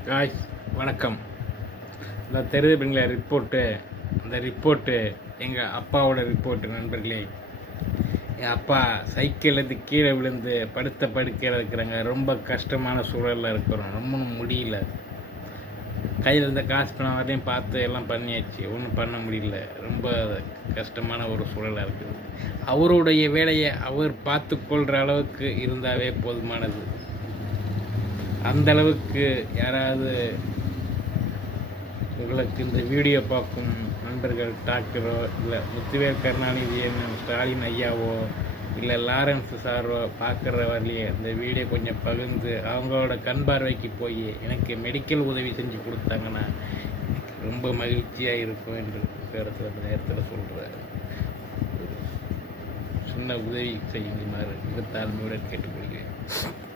Guys வணக்கம். இந்த தெரியுதுங்களா ரிப்போர்ட்டு, அந்த ரிப்போர்ட்டு எங்கள் அப்பாவோட ரிப்போர்ட்டு நண்பர்களே. என் அப்பா சைக்கிள்லேருந்து கீழே விழுந்து படுத்த படுக்கையில் இருக்கிறாங்க. ரொம்ப கஷ்டமான சூழலில் இருக்கிறோம். ரொம்ப முடியல. கையில் இருந்த காசு பணம் வரையும் பார்த்து எல்லாம் பண்ணியாச்சு, ஒன்றும் பண்ண முடியல. ரொம்ப கஷ்டமான ஒரு சூழலாக இருக்குது. அவருடைய வேலையை அவர் பார்த்து கொள்கிற அளவுக்கு இருந்தாவே போதுமானது. அந்த அளவுக்கு யாராவது உங்களுக்கு இந்த வீடியோ பார்க்கும் நண்பர்கள், டாக்டரோ இல்லை முத்துவேல் கருணாநிதி ஸ்டாலின் ஐயாவோ இல்லை லாரன்ஸ் சாரோ பார்க்குற வரலையே இந்த வீடியோ கொஞ்சம் பகிர்ந்து அவங்களோட கண் பார்வைக்கு போய் எனக்கு மெடிக்கல் உதவி செஞ்சு கொடுத்தாங்கன்னா எனக்கு ரொம்ப மகிழ்ச்சியாக இருக்கும் என்று இந்த நேரத்தில் சொல்கிறார். சின்ன உதவி செய்யுமாறு மிக தாழ்மையுடன் கேட்டுக்கொள்கிறேன்.